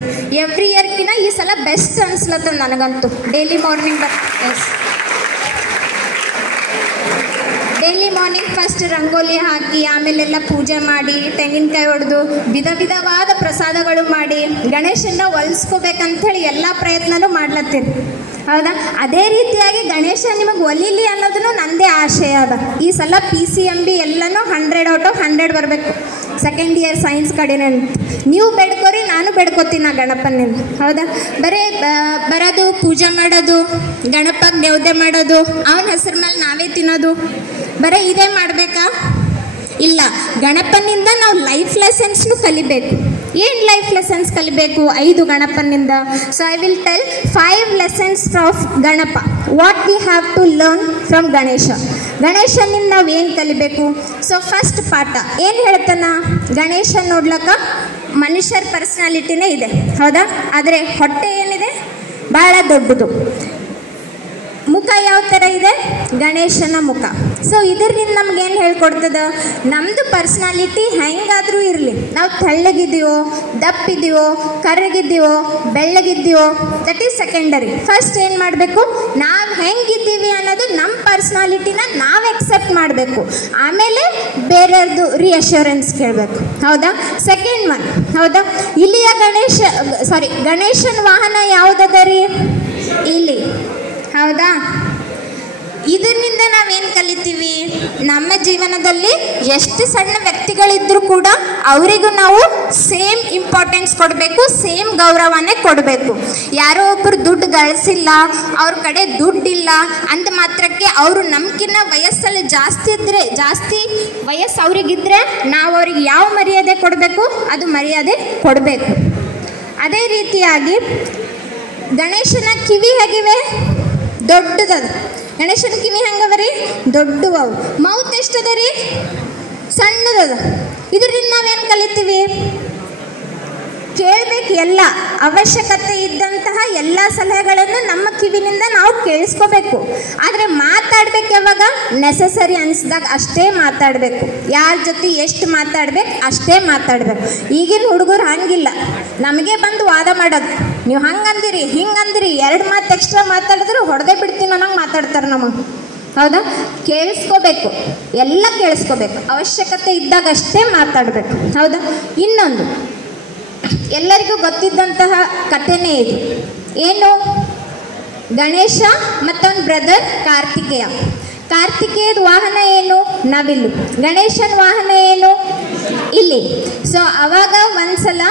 Every ಇಯರ್ಕಿನ ಈ ಸಲ best ಅನ್ಸ್ಲತ್ತ ನನಗಂತೂ. ಡೈಲಿ ಮಾರ್ನಿಂಗ್ ಫಸ್ಟ್ ರಂಗೋಲಿ ಹಾಕಿ ಆಮೇಲೆಲ್ಲ ಪೂಜೆ ಮಾಡಿ ತೆಂಗಿನಕಾಯಿ ಹೊಡೆದು ವಿಧವಾದ ಪ್ರಸಾದಗಳು ಮಾಡಿ ಗಣೇಶನ್ನ ಒಲಿಸ್ಕೋಬೇಕಂಥೇಳಿ ಎಲ್ಲ ಪ್ರಯತ್ನನೂ ಮಾಡ್ಲತ್ತೀರಿ, ಹೌದಾ? ಅದೇ ರೀತಿಯಾಗಿ ಗಣೇಶ ನಿಮಗೆ ಒಲಿಲಿ ಅನ್ನೋದನ್ನು ನನ್ನದೇ ಆಶಯ ಅದ. ಈ ಸಲ PCMB ಎಲ್ಲನೂ 100/100 ಬರಬೇಕು. ಸೆಕೆಂಡ್ ಇಯರ್ ಸೈನ್ಸ್ ಕಡೆನೇ ನೀವು ಬೇಡ್ಕೋರಿ, ನಾನು ಬೇಡ್ಕೋತೀನಿ ಆ ಗಣಪನಿಂದ, ಹೌದಾ? ಬರೋದು ಪೂಜೆ ಮಾಡೋದು, ಗಣಪಗೆ ನೈವೇದ್ಯ ಮಾಡೋದು, ಅವನ ಹೆಸರು ಮೇಲೆ ನಾವೇ ತಿನ್ನೋದು, ಬರೀ ಇದೇ ಮಾಡಬೇಕಾ? ಇಲ್ಲ, ಗಣಪನಿಂದ ನಾವು ಲೈಫ್ ಲೆಸನ್ಸ್ನು ಕಲಿಬೇಕು. ಏನು ಲೈಫ್ ಲೆಸನ್ಸ್ ಕಲಿಬೇಕು 5 ಗಣಪನಿಂದ? So I will tell 5 lessons of Ganapa. What we have to learn from Ganesha. ಗಣೇಶನಿಂದ ನಾವು ಏನು ಕಲಿಬೇಕು? ಸೊ ಫಸ್ಟ್ ಪಾಠ ಏನು ಹೇಳ್ತಾನ? ಗಣೇಶ ನೋಡ್ಲಕ್ಕ ಮನುಷ್ಯರ ಪರ್ಸ್ನಾಲಿಟಿನೇ ಇದೆ, ಹೌದಾ? ಆದರೆ ಹೊಟ್ಟೆ ಏನಿದೆ ಭಾಳ ದೊಡ್ಡದು. ಮುಖ ಯಾವ ಥರ ಇದೆ? ಗಣೇಶನ ಮುಖ. ಸೊ ಇದರಿಂದ ನಮ್ಗೇನು ಹೇಳ್ಕೊಡ್ತದ? ನಮ್ಮದು ಪರ್ಸ್ನಾಲಿಟಿ ಹೆಂಗಾದರೂ ಇರಲಿ, ನಾವು ತೆಳ್ಳಗಿದ್ದೀವೋ, ದಪ್ಪಿದ್ದೀವೋ, ಕರ್ರಗಿದ್ದೀವೋ, ಬೆಳ್ಳಗಿದ್ದೀವೋ, ದಟ್ ಈಸ್ ಸೆಕೆಂಡರಿ. ಫಸ್ಟ್ ಏನು ಮಾಡಬೇಕು? ನಾವು ಹೆಂಗಿದ್ದೀವಿ ಅನ್ನೋದು ನಮ್ಮ ಪರ್ಸ್ನಾಲಿಟಿನ ನಾವು ಎಕ್ಸೆಪ್ಟ್ ಮಾಡಬೇಕು. ಆಮೇಲೆ ಬೇರೆಯವ್ರದ್ದು ರಿಅಶ್ಯೂರೆನ್ಸ್ ಕೇಳಬೇಕು, ಹೌದಾ? ಸೆಕೆಂಡ್ ಒನ್, ಹೌದಾ? ಇಲ್ಲಿಯ ಗಣೇಶನ ವಾಹನ ಯಾವುದದ ರೀ? ಇಲ್ಲಿ, ಹೌದಾ? ಇದರಿಂದ ನಾವೇನು ಕಲಿತೀವಿ? ನಮ್ಮ ಜೀವನದಲ್ಲಿ ಎಷ್ಟು ಸಣ್ಣ ವ್ಯಕ್ತಿಗಳಿದ್ರೂ ಕೂಡ ಅವರಿಗೂ ನಾವು ಸೇಮ್ ಇಂಪಾರ್ಟೆನ್ಸ್ ಕೊಡಬೇಕು, ಸೇಮ್ ಗೌರವನೇ ಕೊಡಬೇಕು. ಯಾರೋ ಒಬ್ಬರು ದುಡ್ಡು ಗಳಿಸಿಲ್ಲ, ಅವ್ರ ಕಡೆ ದುಡ್ಡಿಲ್ಲ ಅಂದ ಮಾತ್ರಕ್ಕೆ ಅವರು ನಮ್ಗಿನ್ನ ವಯಸ್ಸಲ್ಲಿ ಜಾಸ್ತಿ ವಯಸ್ಸು ಅವ್ರಿಗಿದ್ರೆ ನಾವು ಅವ್ರಿಗೆ ಯಾವ ಮರ್ಯಾದೆ ಕೊಡಬೇಕು ಅದು ಮರ್ಯಾದೆ ಕೊಡಬೇಕು. ಅದೇ ರೀತಿಯಾಗಿ ಗಣೇಶನ ಕಿವಿ ಹೇಗಿವೆ? ದೊಡ್ಡದದ. ಗಣೇಶನ ಕಿವಿ ಹೆಂಗವ ರೀ? ದೊಡ್ಡವು. ಮೌತ್ ಎಷ್ಟದ ರೀ? ಸಣ್ಣದದ. ಇದರಿಂದ ನಾವೇನು ಕಲಿತೀವಿ? ಕೇಳಬೇಕು. ಎಲ್ಲ ಅವಶ್ಯಕತೆ ಇದ್ದಂತಹ ಎಲ್ಲ ಸಲಹೆಗಳನ್ನು ನಮ್ಮ ಕಿವಿನಿಂದ ನಾವು ಕೇಳಿಸ್ಕೋಬೇಕು. ಆದರೆ ಮಾತಾಡ್ಬೇಕು ಯಾವಾಗ? ನೆಸಸರಿ ಅನಿಸಿದಾಗ ಅಷ್ಟೇ ಮಾತಾಡಬೇಕು. ಯಾರ ಜೊತೆ ಎಷ್ಟು ಮಾತಾಡ್ಬೇಕು ಅಷ್ಟೇ ಮಾತಾಡಬೇಕು. ಈಗಿನ ಹುಡುಗರು ಹಂಗಿಲ್ಲ, ನಮಗೆ ಬಂದು ವಾದ ಮಾಡೋದು. ನೀವು ಹಂಗಂದಿರಿ ಹಿಂಗಂದಿರಿ 2 ಮಾತು ಎಕ್ಸ್ಟ್ರಾ ಮಾತಾಡಿದ್ರು ಹೊಡೆದೇ ಬಿಡ್ತೀನಿ ಅನ್ನಂಗೆ ಮಾತಾಡ್ತಾರೆ ನಮಗೆ, ಹೌದಾ? ಕೇಳಿಸ್ಕೋಬೇಕು, ಎಲ್ಲ ಕೇಳಿಸ್ಕೋಬೇಕು. ಅವಶ್ಯಕತೆ ಇದ್ದಾಗ ಅಷ್ಟೇ ಮಾತಾಡಬೇಕು, ಹೌದಾ? ಇನ್ನೊಂದು ಎಲ್ಲರಿಗೂ ಗೊತ್ತಿದ್ದಂತಹ ಕಥೆನೇ ಇದು. ಏನು? ಗಣೇಶ ಮತ್ತೊಂದು ಬ್ರದರ್ ಕಾರ್ತಿಕೇಯದ ವಾಹನ ಏನು? ನವಿಲು. ಗಣೇಶನ ವಾಹನ ಏನು? ಇಲ್ಲಿ. ಸೊ ಅವಾಗ ಒಂದ್ಸಲ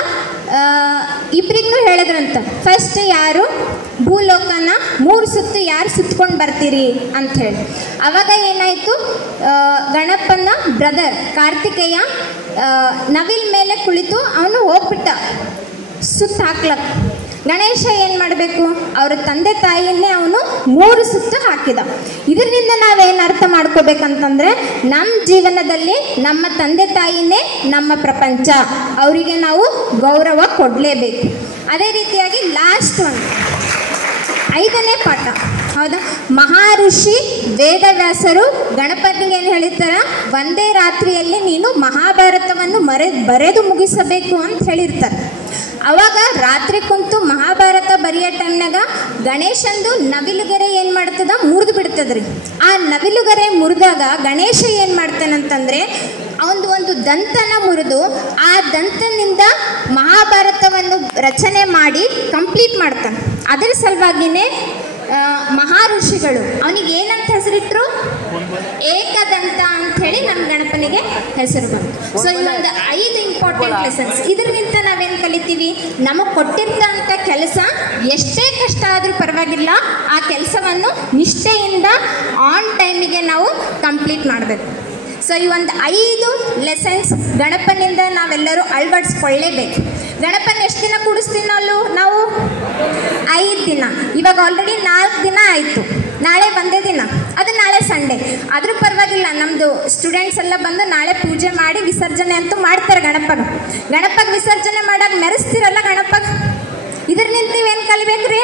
ಇಬ್ಬರಿಗೂ ಹೇಳಿದ್ರಂತ, ಫಸ್ಟ್ ಯಾರು ಭೂಲೋಕನ 3 ಸುತ್ತು ಯಾರು ಸುತ್ಕೊಂಡು ಬರ್ತೀರಿ ಅಂಥೇಳಿ. ಅವಾಗ ಏನಾಯಿತು? ಗಣಪನ ಬ್ರದರ್ ಕಾರ್ತಿಕೇಯ ನವಿಲ್ ಮೇಲೆ ಕುಳಿತು ಅವನು ಹೋಗ್ಬಿಟ್ಟ ಸುತ್ತು ಹಾಕ್ಲಕ್ಕ. ಗಣೇಶ ಏನು ಮಾಡಬೇಕು? ಅವರ ತಂದೆ ತಾಯಿಯನ್ನೇ ಅವನು 3 ಸುತ್ತು ಹಾಕಿದ. ಇದರಿಂದ ನಾವೇನು ಅರ್ಥ ಮಾಡ್ಕೋಬೇಕಂತಂದರೆ, ನಮ್ಮ ಜೀವನದಲ್ಲಿ ನಮ್ಮ ತಂದೆ ತಾಯಿನೇ ನಮ್ಮ ಪ್ರಪಂಚ, ಅವರಿಗೆ ನಾವು ಗೌರವ ಕೊಡಲೇಬೇಕು. ಅದೇ ರೀತಿಯಾಗಿ ಲಾಸ್ಟ್ ಒನ್ 5ನೇ ಪಾಠ, ಹೌದಾ? ಮಹಾಋಷಿ ವೇದವ್ಯಾಸರು ಗಣಪತಿಗೆ ಏನು ಹೇಳಿರ್ತಾರ? ಒಂದೇ ರಾತ್ರಿಯಲ್ಲಿ ನೀನು ಮಹಾಭಾರತವನ್ನು ಬರೆದು ಮುಗಿಸಬೇಕು ಅಂತ ಹೇಳಿರ್ತಾರೆ. ಅವಾಗ ರಾತ್ರಿ ಕುಂತು ಮಹಾಭಾರತ ಬರೆಯೋ ಟೈಮ್ನಾಗ ಗಣೇಶಂದು ನವಿಲುಗೆರೆ ಏನು ಮಾಡ್ತದ? ಮುರಿದು ಬಿಡ್ತದ್ರಿ. ಆ ನವಿಲುಗೆರೆ ಮುರಿದಾಗ ಗಣೇಶ ಏನು ಮಾಡ್ತಾನಂತಂದರೆ, ಒಂದು ದಂತನ ಮುರಿದು ಆ ದಂತನಿಂದ ಮಹಾಭಾರತವನ್ನು ರಚನೆ ಮಾಡಿ ಕಂಪ್ಲೀಟ್ ಮಾಡ್ತಾನೆ. ಅದರ ಸಲುವಾಗಿಯೇ ಮಹಾಋಷಿಗಳು ಅವನಿಗೆ ಏನಂತ ಹೆಸರಿಟ್ರು? ಏಕದಂತ ಅಂಥೇಳಿ ನಮ್ಮ ಗಣಪನಿಗೆ ಹೆಸರು ಬಂತು. ಸೊ ಇನ್ನೊಂದು 5 ಇಂಪಾರ್ಟೆಂಟ್ ಲೆಸನ್ಸ್. ಇದರಿಂದ ನಾವೇನು ಕಲಿತೀವಿ? ನಮಗೆ ಕೊಟ್ಟಿರ್ತಂಥ ಕೆಲಸ ಎಷ್ಟೇ ಕಷ್ಟ ಆದರೂ ಪರವಾಗಿಲ್ಲ, ಆ ಕೆಲಸವನ್ನು ನಿಷ್ಠೆಯಿಂದ ಆನ್ ಟೈಮಿಗೆ ನಾವು ಕಂಪ್ಲೀಟ್ ಮಾಡಬೇಕು. ಸೊ ಈ ಒಂದು 5 ಲೆಸನ್ಸ್ ಗಣಪನಿಂದ ನಾವೆಲ್ಲರೂ ಅಳವಡಿಸ್ಕೊಳ್ಳೇಬೇಕು. ಗಣಪನ ಎಷ್ಟು ದಿನ ಕೂಡಿಸ್ತೀವಿ ನಾವು? 5 ದಿನ. ಇವಾಗ ಆಲ್ರೆಡಿ 4 ದಿನ ಆಯಿತು, ನಾಳೆ ಒಂದೇ ದಿನ, ಅದು ನಾಳೆ ಸಂಡೇ. ಆದರೂ ಪರವಾಗಿಲ್ಲ, ನಮ್ಮದು ಸ್ಟೂಡೆಂಟ್ಸ್ ಎಲ್ಲ ಬಂದು ನಾಳೆ ಪೂಜೆ ಮಾಡಿ ವಿಸರ್ಜನೆ ಅಂತೂ ಮಾಡ್ತಾರೆ. ಗಣಪಗೆ ವಿಸರ್ಜನೆ ಮಾಡಾಗ ಮೆರೆಸ್ತಿರಲ್ಲ ಗಣಪಗೆ. ಇದರಿಂದ ನೀವೇನು ಕಲಿಬೇಕ್ರಿ?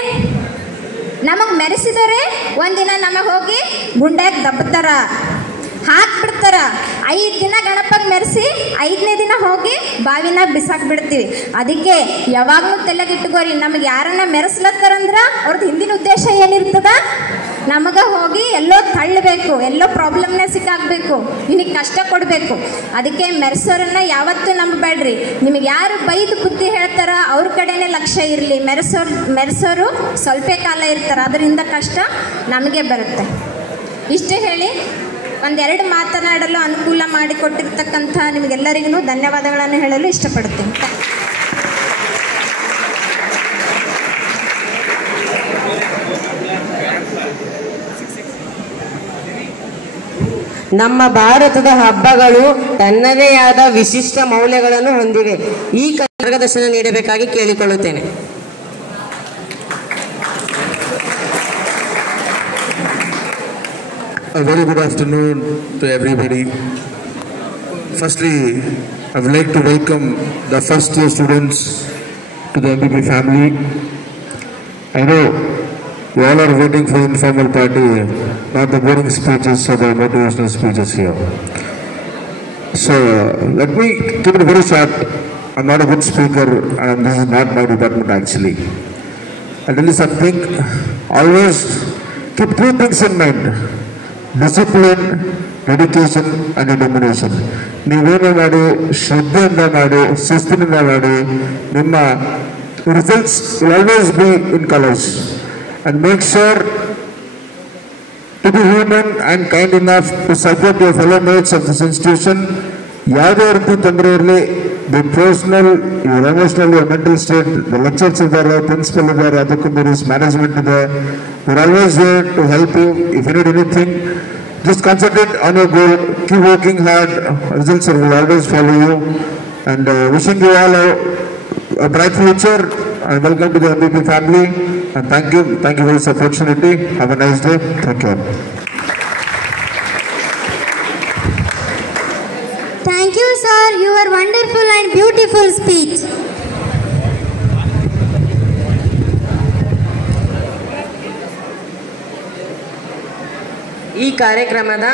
ನಮಗೆ ಮೆರೆಸಿದರೆ ಒಂದಿನ ನಮಗೆ ಹೋಗಿ ಗುಂಡ್ಯಾಗ ದಬ್ಬತಾರ, ಹಾಕ್ಬಿಡ್ತಾರ. 5 ದಿನ ಗಣಪಗೆ ಮೆರೆಸಿ 5ನೇ ದಿನ ಹೋಗಿ ಬಾವಿನಾಗ ಬಿಸಾಕ್ಬಿಡ್ತೀವಿ. ಅದಕ್ಕೆ ಯಾವಾಗಲೂ ತಲೆಗಿಟ್ಕೋರಿ, ನಮಗೆ ಯಾರನ್ನ ಮೆರೆಸ್ಲತ್ತಾರಂದ್ರೆ ಅವ್ರದ್ದು ಹಿಂದಿನ ಉದ್ದೇಶ ಏನಿರ್ತದ, ನಮಗೆ ಹೋಗಿ ಎಲ್ಲೋ ತಳ್ಳಬೇಕು, ಎಲ್ಲೋ ಪ್ರಾಬ್ಲಮ್ನೇ ಸಿಕ್ಕಾಗಬೇಕು, ನಿನಗೆ ಕಷ್ಟ ಕೊಡಬೇಕು. ಅದಕ್ಕೆ ಮೆರೆಸೋರನ್ನ ಯಾವತ್ತೂ ನಂಬಬೇಡ್ರಿ. ನಿಮಗೆ ಯಾರು ಬೈದು ಬುದ್ಧಿ ಹೇಳ್ತಾರ ಅವ್ರ ಕಡೆನೇ ಲಕ್ಷ್ಯ ಇರಲಿ. ಮೆರೆಸೋರು ಸ್ವಲ್ಪ ಕಾಲ ಇರ್ತಾರೆ, ಅದರಿಂದ ಕಷ್ಟ ನಮಗೆ ಬರುತ್ತೆ. ಇಷ್ಟೇ ಹೇಳಿ ಒಂದೆರಡು ಮಾತನಾಡಲು ಅನುಕೂಲ ಮಾಡಿಕೊಟ್ಟಿರ್ತಕ್ಕಂಥ ನಿಮಗೆಲ್ಲರಿಗೂ ಧನ್ಯವಾದಗಳನ್ನು ಹೇಳಲು ಇಷ್ಟಪಡ್ತೀನಿ. ನಮ್ಮ ಭಾರತದ ಹಬ್ಬಗಳು ತನ್ನದೇ ಆದ ವಿಶಿಷ್ಟ ಮೌಲ್ಯಗಳನ್ನು ಹೊಂದಿವೆ. ಈ ಮಾರ್ಗದರ್ಶನ ನೀಡಬೇಕಾಗಿ ಕೇಳಿಕೊಳ್ಳುತ್ತೇನೆ. A very good afternoon to everybody. Firstly, I would like to welcome the first year students to the MPP family. I know you all are waiting for informal party, not the boring speeches or the motivational speeches here. So let me keep it very short. I'm not a good speaker and this is not my department actually. I'll tell you something. Always keep 2 things in mind. Discipline, dedication and determination. ನೀವೇನೇ ಮಾಡಿ ಶ್ರದ್ಧೆಯಿಂದ ಮಾಡಿ, ಶಿಸ್ತಿನಿಂದ ಮಾಡಿ, ನಿಮ್ಮ results will always be in colours. And make sure to be human and kind enough to support your fellow mates of this institution. ಯಾವುದೇ ರೀತಿ ತೊಂದರೆ ಇರಲಿ, the personal, your emotional, your mental state, the lecturers ಇದ್ದಾರೆ, principal ಇದ್ದಾರೆ, ಅದಕ್ಕೂ ಬೇರೆ management ಇದೆ. We're always here to help you. If you need anything, just concentrate on your goal. Keep working hard. Results will always follow you. And wishing you all a bright future. And welcome to the MPP family. And thank you for this opportunity. Have a nice day. Thank you. Thank you, sir. Your wonderful and beautiful speech. ಈ ಕಾರ್ಯಕ್ರಮದ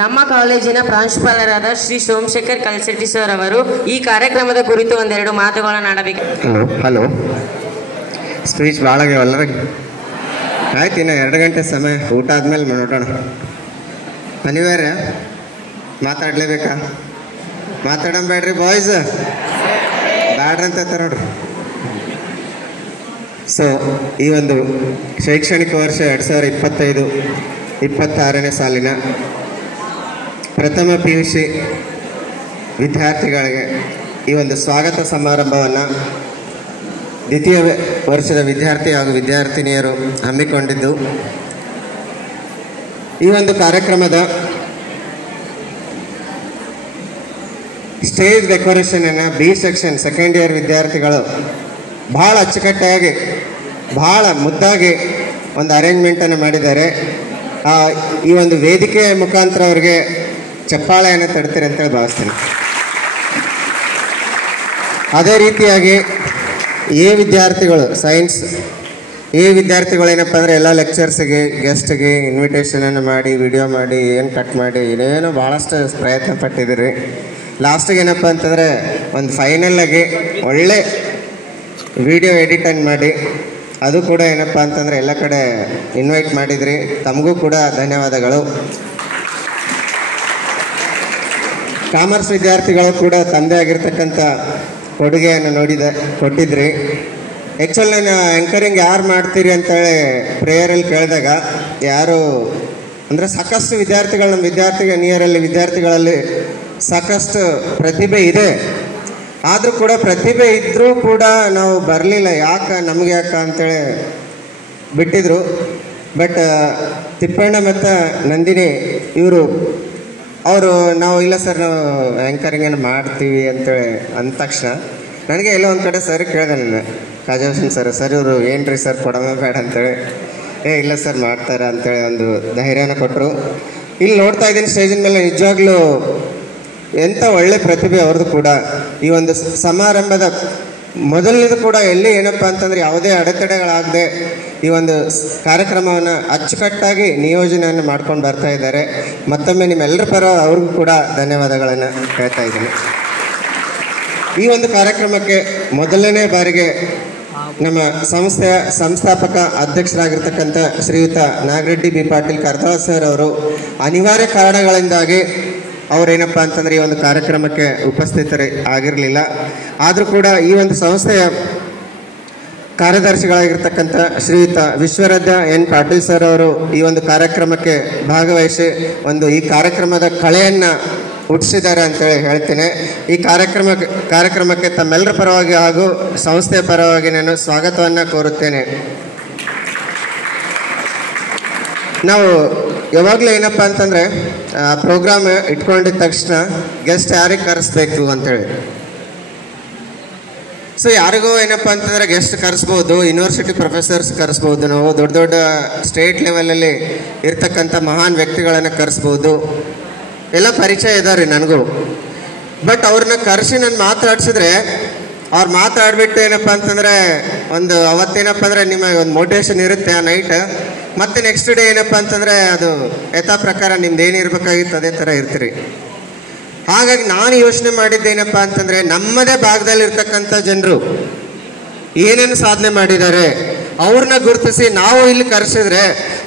ನಮ್ಮ ಕಾಲೇಜಿನ ಪ್ರಾಂಶುಪಾಲರಾದ Shri Somashekar ಕಲ್ಸೆಟ್ಟಿ sir ಅವರು ಈ ಕಾರ್ಯಕ್ರಮದ ಕುರಿತು ಒಂದೆರಡು ಮಾತುಗಳನ್ನು ಆಡಬೇಕು. ಹಲೋ ಸ್ಪೀಚ್ ಭಾಳ ಆಗ್ಯಾವಲ್ಲ, ಆಯ್ತು, ಇನ್ನು 2 ಗಂಟೆ ಸಮಯ, ಊಟ ಆದ್ಮೇಲೆ ನೋಡೋಣ. ಅನಿವಾರ್ಯ ಮಾತಾಡಲೇಬೇಕಾ? ಮಾತಾಡಂಬೇಡ್ರಿ ಬಾಯ್ಸ್, ಬ್ಯಾಡ್ರಿ ಅಂತ ನೋಡ್ರಿ. ಸೊ ಈ ಒಂದು ಶೈಕ್ಷಣಿಕ ವರ್ಷ 2025-26ನೇ ಸಾಲಿನ ಪ್ರಥಮ PUC ವಿದ್ಯಾರ್ಥಿಗಳಿಗೆ ಈ ಒಂದು ಸ್ವಾಗತ ಸಮಾರಂಭವನ್ನು ದ್ವಿತೀಯ ವರ್ಷದ ವಿದ್ಯಾರ್ಥಿ ಹಾಗೂ ವಿದ್ಯಾರ್ಥಿನಿಯರು ಹಮ್ಮಿಕೊಂಡಿದ್ದು, ಈ ಒಂದು ಕಾರ್ಯಕ್ರಮದ ಸ್ಟೇಜ್ ಡೆಕೋರೇಷನನ್ನು B ಸೆಕ್ಷನ್ ಸೆಕೆಂಡ್ ಇಯರ್ ವಿದ್ಯಾರ್ಥಿಗಳು ಭಾಳ ಅಚ್ಚುಕಟ್ಟಾಗಿ, ಭಾಳ ಮುದ್ದಾಗಿ ಒಂದು ಅರೇಂಜ್ಮೆಂಟನ್ನು ಮಾಡಿದ್ದಾರೆ. ಈ ಒಂದು ವೇದಿಕೆಯ ಮುಖಾಂತರ ಅವರಿಗೆ ಚಪ್ಪಾಳೆಯನ್ನು ತಡ್ತೀರಿ ಅಂತೇಳಿ ಭಾವಿಸ್ತೀನಿ. ಅದೇ ರೀತಿಯಾಗಿ ವಿದ್ಯಾರ್ಥಿಗಳು ಸೈನ್ಸ್ ವಿದ್ಯಾರ್ಥಿಗಳು ಏನಪ್ಪ ಅಂದರೆ ಎಲ್ಲ ಲೆಕ್ಚರ್ಸಿಗೆ, ಗೆಸ್ಟ್ಗೆ ಇನ್ವಿಟೇಷನನ್ನು ಮಾಡಿ, ವಿಡಿಯೋ ಮಾಡಿ, ಏನು ಕಟ್ ಮಾಡಿ, ಏನೇನೋ ಭಾಳಷ್ಟು ಪ್ರಯತ್ನ ಪಟ್ಟಿದ್ದೀರಿ. ಲಾಸ್ಟಿಗೆ ಏನಪ್ಪ ಅಂತಂದರೆ ಒಂದು ಫೈನಲ್ಲಾಗಿ ಒಳ್ಳೆ ವಿಡಿಯೋ ಎಡಿಟನ್ನು ಮಾಡಿ, ಅದು ಕೂಡ ಏನಪ್ಪ ಅಂತಂದರೆ ಎಲ್ಲ ಕಡೆ ಇನ್ವೈಟ್ ಮಾಡಿದ್ರಿ. ತಮಗೂ ಕೂಡ ಧನ್ಯವಾದಗಳು. ಕಾಮರ್ಸ್ ವಿದ್ಯಾರ್ಥಿಗಳು ಕೂಡ ತಮ್ಮದೇ ಆಗಿರ್ತಕ್ಕಂಥ ಕೊಡುಗೆಯನ್ನು ಕೊಟ್ಟಿದ್ರಿ. ಆ್ಯಕ್ಚುಲಿ ನಾನು ಆ್ಯಂಕರಿಂಗ್ ಯಾರು ಮಾಡ್ತೀರಿ ಅಂತೇಳಿ ಪ್ರೇಯರಲ್ಲಿ ಕೇಳಿದಾಗ ಯಾರು ಅಂದರೆ ಸಾಕಷ್ಟು ವಿದ್ಯಾರ್ಥಿಗಳು, ನಮ್ಮ ವಿದ್ಯಾರ್ಥಿಗಳಲ್ಲಿ ಸಾಕಷ್ಟು ಪ್ರತಿಭೆ ಇದೆ. ಆದರೂ ಕೂಡ ಪ್ರತಿಭೆ ಇದ್ದರೂ ಕೂಡ ನಾವು ಬರಲಿಲ್ಲ, ನಮಗೆ ಯಾಕೆ ಅಂತೇಳಿ ಬಿಟ್ಟಿದ್ರು. ಬಟ್ ತಿಪ್ಪಣ್ಣ ಮತ್ತು ನಂದಿನಿ ಅವರು ನಾವು ಇಲ್ಲ ಸರ್, ನಾವು ಆ್ಯಂಕರಿಂಗನ್ನು ಮಾಡ್ತೀವಿ ಅಂತೇಳಿ ಅಂದ ತಕ್ಷಣ ನನಗೆ ಎಲ್ಲೋ ಒಂದು ಕಡೆ ಸರ್ ಕೇಳಿದೆ, ನಾನು ಕಾಜಾವಶನ್ ಸರ್ ಇವರು ಏನ್ರಿ ಸರ್ ಕೊಡೋಣ ಬೇಡ ಅಂತೇಳಿ, ಇಲ್ಲ ಸರ್ ಮಾಡ್ತಾರೆ ಅಂತೇಳಿ ಒಂದು ಧೈರ್ಯನ ಕೊಟ್ಟರು. ಇಲ್ಲಿ ನೋಡ್ತಾ ಇದ್ದೀನಿ ಸ್ಟೇಜಿನ ಮೇಲೆ, ನಿಜವಾಗ್ಲೂ ಎಂಥ ಒಳ್ಳೆ ಪ್ರತಿಭೆ ಅವ್ರದ್ದು ಕೂಡ. ಈ ಒಂದು ಸಮಾರಂಭದ ಮೊದಲನೇದು ಕೂಡ ಎಲ್ಲಿ ಏನಪ್ಪ ಅಂತಂದರೆ ಯಾವುದೇ ಅಡೆತಡೆಗಳಾಗದೆ ಈ ಒಂದು ಕಾರ್ಯಕ್ರಮವನ್ನು ಅಚ್ಚುಕಟ್ಟಾಗಿ ನಿಯೋಜನೆಯನ್ನು ಮಾಡ್ಕೊಂಡು ಬರ್ತಾ ಇದ್ದಾರೆ. ಮತ್ತೊಮ್ಮೆ ನಿಮ್ಮೆಲ್ಲರ ಪರ ಅವ್ರಿಗೂ ಕೂಡ ಧನ್ಯವಾದಗಳನ್ನು ಹೇಳ್ತಾ ಇದ್ದೀನಿ. ಈ ಒಂದು ಕಾರ್ಯಕ್ರಮಕ್ಕೆ ಮೊದಲನೇ ಬಾರಿಗೆ ನಮ್ಮ ಸಂಸ್ಥೆಯ ಸಂಸ್ಥಾಪಕ ಅಧ್ಯಕ್ಷರಾಗಿರ್ತಕ್ಕಂಥ ಶ್ರೀಯುತ ನಾಗರೆಡ್ಡಿ ಬಿ ಪಾಟೀಲ್ ಕರ್ದಾಳ ಸರ್ ಅವರು ಅನಿವಾರ್ಯ ಕಾರಣಗಳಿಂದಾಗಿ ಅವರೇನಪ್ಪ ಅಂತಂದರೆ ಈ ಒಂದು ಕಾರ್ಯಕ್ರಮಕ್ಕೆ ಉಪಸ್ಥಿತರೇ ಆಗಿರಲಿಲ್ಲ. ಆದರೂ ಕೂಡ ಈ ಒಂದು ಸಂಸ್ಥೆಯ ಕಾರ್ಯದರ್ಶಿಗಳಾಗಿರ್ತಕ್ಕಂಥ ಶ್ರೀಯುತ ವಿಶ್ವರಾಧ್ಯ ಎನ್ ಪಾಟೀಲ್ ಸರ್ ಅವರು ಈ ಒಂದು ಕಾರ್ಯಕ್ರಮಕ್ಕೆ ಭಾಗವಹಿಸಿ ಈ ಕಾರ್ಯಕ್ರಮದ ಕಳೆಯನ್ನು ಹುಟ್ಟಿಸಿದ್ದಾರೆ ಅಂತೇಳಿ ಹೇಳ್ತೇನೆ. ಈ ಕಾರ್ಯಕ್ರಮಕ್ಕೆ ತಮ್ಮೆಲ್ಲರ ಪರವಾಗಿ ಹಾಗೂ ಸಂಸ್ಥೆಯ ಪರವಾಗಿ ನಾನು ಸ್ವಾಗತವನ್ನು ಕೋರುತ್ತೇನೆ. ನಾವು ಯಾವಾಗಲೂ ಏನಪ್ಪ ಅಂತಂದರೆ ಪ್ರೋಗ್ರಾಮ್ ಇಟ್ಕೊಂಡಿದ್ದ ತಕ್ಷಣ ಗೆಸ್ಟ್ ಯಾರಿಗೆ ಕರೆಸ್ಬೇಕು ಅಂತೇಳಿ. ಸೊ ಯಾರಿಗೂ ಏನಪ್ಪ ಅಂತಂದರೆ ಗೆಸ್ಟ್ ಕರೆಸ್ಬೋದು, ಯೂನಿವರ್ಸಿಟಿ ಪ್ರೊಫೆಸರ್ಸ್ ಕರೆಸ್ಬೋದು, ನಾವು ದೊಡ್ಡ ದೊಡ್ಡ ಸ್ಟೇಟ್ ಲೆವೆಲಲ್ಲಿ ಇರ್ತಕ್ಕಂಥ ಮಹಾನ್ ವ್ಯಕ್ತಿಗಳನ್ನು ಕರೆಸ್ಬೋದು, ಎಲ್ಲ ಪರಿಚಯ ಇದ್ದಾರೆ ನನಗೂ. ಬಟ್ ಅವ್ರನ್ನ ಕರೆಸಿ ನಾನು ಮಾತಾಡ್ಸಿದ್ರೆ ಅವ್ರು ಮಾತಾಡ್ಬಿಟ್ಟು ಏನಪ್ಪ ಅಂತಂದರೆ ಅವತ್ತೇನಪ್ಪ ಅಂದರೆ ನಿಮಗೆ ಒಂದು ಮೋಟಿವೇಶನ್ ಇರುತ್ತೆ ಆ ನೈಟ್. ಮತ್ತು ನೆಕ್ಸ್ಟ್ ಡೇ ಏನಪ್ಪ ಅಂತಂದರೆ ಅದು ಯಥಾ ಪ್ರಕಾರ ನಿಮ್ದು ಏನಿರ್ಬೇಕಾಗಿತ್ತು ಅದೇ ಥರ ಇರ್ತೀರಿ. ಹಾಗಾಗಿ ನಾನು ಯೋಚನೆ ಮಾಡಿದ್ದೇನಪ್ಪ ಅಂತಂದರೆ ನಮ್ಮದೇ ಭಾಗದಲ್ಲಿರ್ತಕ್ಕಂಥ ಜನರು ಏನೇನು ಸಾಧನೆ ಮಾಡಿದ್ದಾರೆ ಅವ್ರನ್ನ ಗುರುತಿಸಿ ನಾವು ಇಲ್ಲಿ ಕರೆಸಿದ್ರೆ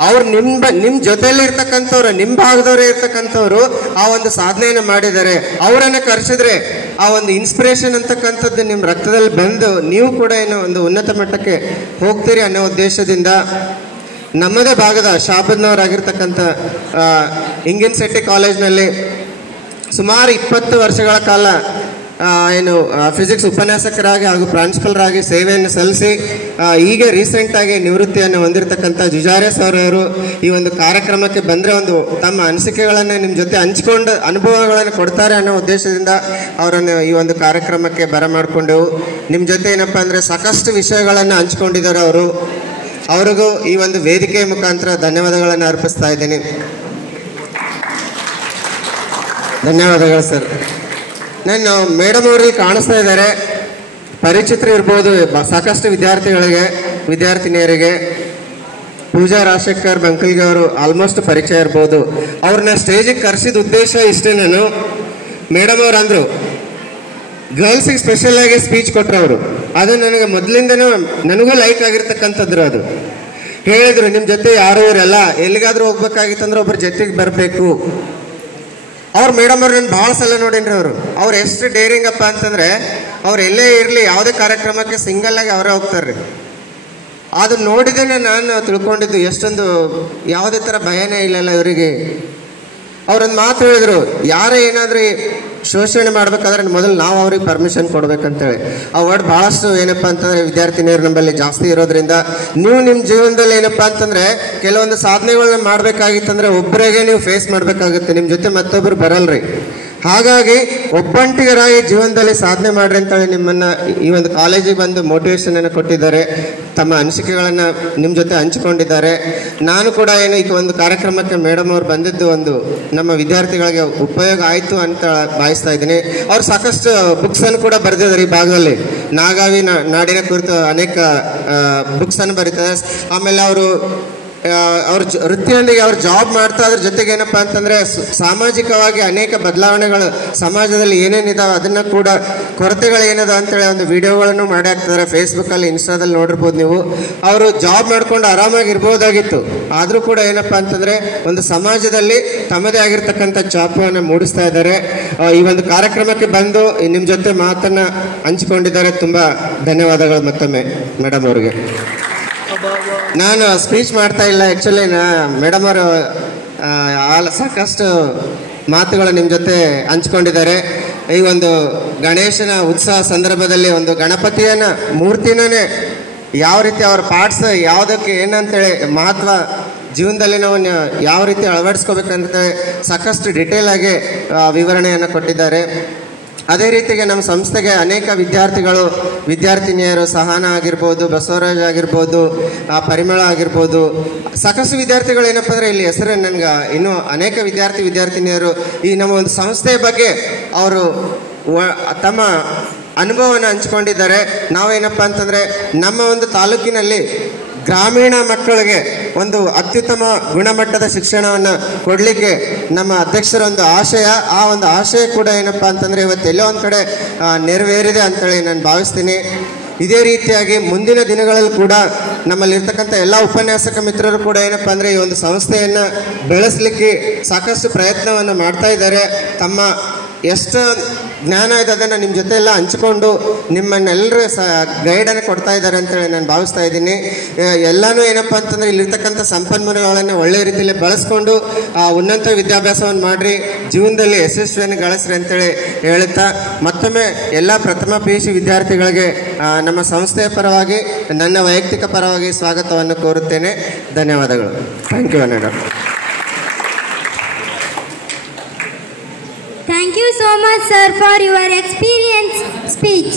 ಅವ್ರು ನಿಮ್ಮ ಜೊತೆಯಲ್ಲಿ ಇರ್ತಕ್ಕಂಥವ್ರು, ನಿಮ್ಮ ಭಾಗದವರೇ ಇರ್ತಕ್ಕಂಥವ್ರು ಆ ಒಂದು ಸಾಧನೆಯನ್ನು ಮಾಡಿದ್ದಾರೆ. ಅವರನ್ನು ಕರೆಸಿದ್ರೆ ಆ ಒಂದು ಇನ್ಸ್ಪಿರೇಷನ್ ಅಂತಕ್ಕಂಥದ್ದು ನಿಮ್ಮ ರಕ್ತದಲ್ಲಿ ಬಂದು ನೀವು ಕೂಡ ಏನೋ ಒಂದು ಉನ್ನತ ಮಟ್ಟಕ್ಕೆ ಹೋಗ್ತೀರಿ ಅನ್ನೋ ಉದ್ದೇಶದಿಂದ ನಮ್ಮದೇ ಭಾಗದ ಶಾಬದ್ನವರಾಗಿರ್ತಕ್ಕಂಥ ಇಂಗಿನ್ ಶೆಟ್ಟಿ ಕಾಲೇಜ್ನಲ್ಲಿ ಸುಮಾರು 20 ವರ್ಷಗಳ ಕಾಲ ಫಿಸಿಕ್ಸ್ ಉಪನ್ಯಾಸಕರಾಗಿ ಹಾಗೂ ಪ್ರಾಂಶುಪಾಲರಾಗಿ ಸೇವೆಯನ್ನು ಸಲ್ಲಿಸಿ ಈಗ ರೀಸೆಂಟಾಗಿ ನಿವೃತ್ತಿಯನ್ನು ಹೊಂದಿರತಕ್ಕಂಥ ಜುಜಾರೆ ಸರ್ ಅವರು ಈ ಒಂದು ಕಾರ್ಯಕ್ರಮಕ್ಕೆ ಬಂದರೆ ತಮ್ಮ ಅನಿಸಿಕೆಗಳನ್ನು ನಿಮ್ಮ ಜೊತೆ ಹಂಚಿಕೊಂಡು ಅನುಭವಗಳನ್ನು ಕೊಡ್ತಾರೆ ಅನ್ನೋ ಉದ್ದೇಶದಿಂದ ಅವರನ್ನು ಈ ಒಂದು ಕಾರ್ಯಕ್ರಮಕ್ಕೆ ಬರಮಾಡಿಕೊಂಡೆವು. ನಿಮ್ಮ ಜೊತೆ ಏನಪ್ಪ ಅಂದರೆ ಸಾಕಷ್ಟು ವಿಷಯಗಳನ್ನು ಹಂಚಿಕೊಂಡಿದ್ದಾರೆ ಅವರಿಗೂ ಈ ಒಂದು ವೇದಿಕೆಯ ಮುಖಾಂತರ ಧನ್ಯವಾದಗಳನ್ನು ಅರ್ಪಿಸ್ತಾ ಇದ್ದೀನಿ. ಧನ್ಯವಾದಗಳು ಸರ್. ನಾನು ಮೇಡಮ್ ಅವರಿಗೆ ಕಾಣಿಸ್ತಾ ಇದ್ದಾರೆ, ಪರಿಚಿತರು ಇರ್ಬೋದು ಸಾಕಷ್ಟು ವಿದ್ಯಾರ್ಥಿನಿಯರಿಗೆ. ಪೂಜಾ ರಾಜಶೇಖರ್ ಬಂಕಲ್ಗೆ ಅವರು ಆಲ್ಮೋಸ್ಟ್ ಪರಿಚಯ ಇರ್ಬೋದು. ಅವ್ರನ್ನ ಸ್ಟೇಜಿಗೆ ಕರೆಸಿದ ಉದ್ದೇಶ ಇಷ್ಟೇ. ಮೇಡಮ್ ಅವ್ರು ಅಂದರು ಗರ್ಲ್ಸಿಗೆ ಸ್ಪೆಷಲ್ ಆಗಿ ಸ್ಪೀಚ್ ಕೊಟ್ಟರು ಅವರು. ಅದು ನನಗೆ ಮೊದಲಿಂದನೂ ನನಗೂ ಲೈಕ್ ಆಗಿರ್ತಕ್ಕಂಥದ್ದು. ಅದು ಹೇಳಿದರು ನಿಮ್ಮ ಜೊತೆ ಯಾರು ಇವರೆಲ್ಲ ಎಲ್ಲಿಗಾದ್ರೂ ಹೋಗ್ಬೇಕಾಗಿತ್ತಂದ್ರೆ ಒಬ್ಬರ ಜೊತೆಗೆ ಬರಬೇಕು. ಮೇಡಮ್ ಅವ್ರು ನಾನು ಭಾಳ ಸಲ ನೋಡೀನಿ. ಅವ್ರು ಎಷ್ಟು ಡೇರಿಂಗ್ ಅಪ್ಪ ಅಂತಂದರೆ ಅವ್ರು ಎಲ್ಲೇ ಇರಲಿ ಯಾವುದೇ ಕಾರ್ಯಕ್ರಮಕ್ಕೆ ಸಿಂಗಲ್ಲಾಗಿ ಅವರೇ ಹೋಗ್ತಾರೆ. ಅದು ನೋಡಿದ್ದೇನೆ ನಾನು ತಿಳ್ಕೊಂಡಿದ್ದು ಎಷ್ಟೊಂದು ಯಾವುದೇ ಥರ ಭಯನೇ ಇಲ್ಲಲ್ಲ ಇವರಿಗೆ. ಅವರೊಂದು ಮಾತು ಹೇಳಿದರು, ಯಾರೇ ಏನಾದರೂ ಶೋಷಣೆ ಮಾಡಬೇಕಾದ್ರೆ ಮೊದಲು ನಾವು ಅವ್ರಿಗೆ ಪರ್ಮಿಷನ್ ಕೊಡ್ಬೇಕಂತೇಳಿ. ಆ ವರ್ಡ್ ಭಾಳಷ್ಟು ಏನಪ್ಪ ಅಂತಂದರೆ ವಿದ್ಯಾರ್ಥಿನಿಯರು ನಮ್ಮಲ್ಲಿ ಜಾಸ್ತಿ ಇರೋದ್ರಿಂದ ನೀವು ನಿಮ್ಮ ಜೀವನದಲ್ಲಿ ಏನಪ್ಪ ಅಂತಂದರೆ ಕೆಲವೊಂದು ಸಾಧನೆಗಳನ್ನ ಮಾಡಬೇಕಾಗಿತ್ತಂದರೆ ಒಬ್ಬರಿಗೆ ನೀವು ಫೇಸ್ ಮಾಡಬೇಕಾಗುತ್ತೆ, ನಿಮ್ಮ ಜೊತೆ ಮತ್ತೊಬ್ಬರು ಬರಲ್ರಿ. ಹಾಗಾಗಿ ಒಬ್ಬಂಟಿಗರಾಗಿ ಜೀವನದಲ್ಲಿ ಸಾಧನೆ ಮಾಡ್ರಿ ಅಂತೇಳಿ ನಿಮ್ಮನ್ನು ಈ ಒಂದು ಕಾಲೇಜಿಗೆ ಬಂದು ಮೋಟಿವೇಶನನ್ನು ಕೊಟ್ಟಿದ್ದಾರೆ, ತಮ್ಮ ಅನಿಸಿಕೆಗಳನ್ನು ನಿಮ್ಮ ಜೊತೆ ಹಂಚಿಕೊಂಡಿದ್ದಾರೆ. ನಾನು ಕೂಡ ಈ ಒಂದು ಕಾರ್ಯಕ್ರಮಕ್ಕೆ ಮೇಡಮ್ ಅವ್ರು ಬಂದಿದ್ದು ನಮ್ಮ ವಿದ್ಯಾರ್ಥಿಗಳಿಗೆ ಉಪಯೋಗ ಆಯಿತು ಅಂತ ಭಾವಿಸ್ತಾ ಇದ್ದೀನಿ. ಅವ್ರು ಸಾಕಷ್ಟು ಬುಕ್ಸನ್ನು ಕೂಡ ಬರೆದಿದ್ದಾರೆ ಈ ಭಾಗದಲ್ಲಿ. ನಾಗಾವಿ ನಾಡಿನ ಕುರಿತು ಅನೇಕ ಬುಕ್ಸನ್ನು ಬರೀತಾರೆ. ಆಮೇಲೆ ಅವ್ರ ವೃತ್ತಿಯೊಂದಿಗೆ ಅವ್ರು ಜಾಬ್ ಮಾಡ್ತಾ ಅದ್ರ ಜೊತೆಗೆ ಏನಪ್ಪ ಅಂತಂದರೆ ಸಾಮಾಜಿಕವಾಗಿ ಅನೇಕ ಬದಲಾವಣೆಗಳು ಸಮಾಜದಲ್ಲಿ ಏನೇನಿದಾವೆ ಅದನ್ನು ಕೂಡ ಕೊರತೆಗಳು ಏನದ ಅಂತೇಳಿ ಒಂದು ವಿಡಿಯೋಗಳನ್ನು ಮಾಡಿ ಹಾಕ್ತಾರೆ. ಫೇಸ್ಬುಕ್ಕಲ್ಲಿ ಇನ್ಸ್ಟಾದಲ್ಲಿ ನೋಡಿರ್ಬೋದು ನೀವು. ಅವರು ಜಾಬ್ ಮಾಡ್ಕೊಂಡು ಆರಾಮಾಗಿರ್ಬೋದಾಗಿತ್ತು, ಆದರೂ ಕೂಡ ಏನಪ್ಪ ಅಂತಂದರೆ ಒಂದು ಸಮಾಜದಲ್ಲಿ ತಮ್ಮದೇ ಆಗಿರ್ತಕ್ಕಂಥ ಛಾಪವನ್ನು ಮೂಡಿಸ್ತಾ ಇದ್ದಾರೆ. ಈ ಒಂದು ಕಾರ್ಯಕ್ರಮಕ್ಕೆ ಬಂದು ನಿಮ್ಮ ಜೊತೆ ಮಾತನ್ನು ಹಂಚಿಕೊಂಡಿದ್ದಾರೆ. ತುಂಬ ಧನ್ಯವಾದಗಳು ಮತ್ತೊಮ್ಮೆ ಮೇಡಮ್ ಅವ್ರಿಗೆ. ನಾನು ಸ್ಪೀಚ್ ಮಾಡ್ತಾ ಇಲ್ಲ, ಆ್ಯಕ್ಚುಲಿ ಮೇಡಮ್ ಅವರು ಸಾಕಷ್ಟು ಮಾತುಗಳು ನಿಮ್ಮ ಜೊತೆ ಹಂಚ್ಕೊಂಡಿದ್ದಾರೆ. ಈ ಒಂದು ಗಣೇಶನ ಉತ್ಸವ ಸಂದರ್ಭದಲ್ಲಿ ಒಂದು ಗಣಪತಿಯನ್ನು ಮೂರ್ತಿನೇ ಯಾವ ರೀತಿ ಅವ್ರ ಪಾರ್ಟ್ಸ್ ಯಾವುದಕ್ಕೆ ಏನಂತೇಳಿ ಮಹತ್ವ ಜೀವನದಲ್ಲಿ ನಾವು ಯಾವ ರೀತಿ ಅಳವಡಿಸ್ಕೋಬೇಕಂತ ಸಾಕಷ್ಟು ಡಿಟೇಲ್ ಆಗಿ ವಿವರಣೆಯನ್ನು ಕೊಟ್ಟಿದ್ದಾರೆ. ಅದೇ ರೀತಿಗೆ ನಮ್ಮ ಸಂಸ್ಥೆಗೆ ಅನೇಕ ವಿದ್ಯಾರ್ಥಿನಿಯರು ಸಹನ ಆಗಿರ್ಬೋದು, ಬಸವರಾಜ್ ಆಗಿರ್ಬೋದು, ಪರಿಮಳ ಆಗಿರ್ಬೋದು, ಸಾಕಷ್ಟು ವಿದ್ಯಾರ್ಥಿಗಳು ಏನಪ್ಪ ಅಂದರೆ ಇಲ್ಲಿ ಹೆಸರು ನನಗೆ ಇನ್ನೂ ಅನೇಕ ವಿದ್ಯಾರ್ಥಿನಿಯರು ಈ ನಮ್ಮ ಒಂದು ಸಂಸ್ಥೆಯ ಬಗ್ಗೆ ಅವರು ತಮ್ಮ ಅನುಭವವನ್ನು ಹಂಚ್ಕೊಂಡಿದ್ದಾರೆ. ನಾವೇನಪ್ಪ ಅಂತಂದರೆ ನಮ್ಮ ಒಂದು ತಾಲೂಕಿನಲ್ಲಿ ಗ್ರಾಮೀಣ ಮಕ್ಕಳಿಗೆ ಒಂದು ಅತ್ಯುತ್ತಮ ಗುಣಮಟ್ಟದ ಶಿಕ್ಷಣವನ್ನು ಕೊಡಲಿಕ್ಕೆ ನಮ್ಮ ಅಧ್ಯಕ್ಷರ ಒಂದು ಆಶಯ, ಆ ಒಂದು ಆಶಯ ಕೂಡ ಏನಪ್ಪ ಅಂತಂದರೆ ಇವತ್ತು ಎಲ್ಲೋ ಒಂದು ಕಡೆ ನೆರವೇರಿದೆ ಅಂತೇಳಿ ನಾನು ಭಾವಿಸ್ತೀನಿ. ಇದೇ ರೀತಿಯಾಗಿ ಮುಂದಿನ ದಿನಗಳಲ್ಲಿ ಕೂಡ ನಮ್ಮಲ್ಲಿರ್ತಕ್ಕಂಥ ಎಲ್ಲ ಉಪನ್ಯಾಸಕ ಮಿತ್ರರು ಕೂಡ ಏನಪ್ಪ ಅಂದರೆ ಈ ಒಂದು ಸಂಸ್ಥೆಯನ್ನು ಬೆಳೆಸಲಿಕ್ಕೆ ಸಾಕಷ್ಟು ಪ್ರಯತ್ನವನ್ನು ಮಾಡ್ತಾ ಇದ್ದಾರೆ. ತಮ್ಮ ಎಷ್ಟು ಜ್ಞಾನ ಇದೆ ಅದನ್ನು ನಿಮ್ಮ ಜೊತೆ ಎಲ್ಲ ಹಂಚಿಕೊಂಡು ನಿಮ್ಮನ್ನೆಲ್ಲರೂ ಗೈಡನ್ನು ಕೊಡ್ತಾ ಇದ್ದಾರೆ ಅಂತೇಳಿ ನಾನು ಭಾವಿಸ್ತಾ ಇದ್ದೀನಿ. ಎಲ್ಲನೂ ಏನಪ್ಪ ಅಂತಂದರೆ ಇಲ್ಲಿರ್ತಕ್ಕಂಥ ಸಂಪನ್ಮೂಲಗಳನ್ನು ಒಳ್ಳೆಯ ರೀತಿಯಲ್ಲಿ ಬಳಸ್ಕೊಂಡು ಉನ್ನತ ವಿದ್ಯಾಭ್ಯಾಸವನ್ನು ಮಾಡಿರಿ, ಜೀವನದಲ್ಲಿ ಯಶಸ್ವಿಯನ್ನು ಗಳಿಸ್ರಿ ಅಂತೇಳಿ ಹೇಳುತ್ತಾ ಮತ್ತೊಮ್ಮೆ ಎಲ್ಲ ಪ್ರಥಮ PUC ವಿದ್ಯಾರ್ಥಿಗಳಿಗೆ ನಮ್ಮ ಸಂಸ್ಥೆಯ ಪರವಾಗಿ ನನ್ನ ವೈಯಕ್ತಿಕ ಪರವಾಗಿ ಸ್ವಾಗತವನ್ನು ಕೋರುತ್ತೇನೆ. ಧನ್ಯವಾದಗಳು. ಥ್ಯಾಂಕ್ ಯು ಅನಡ. Thank you so much, sir, for your experienced speech.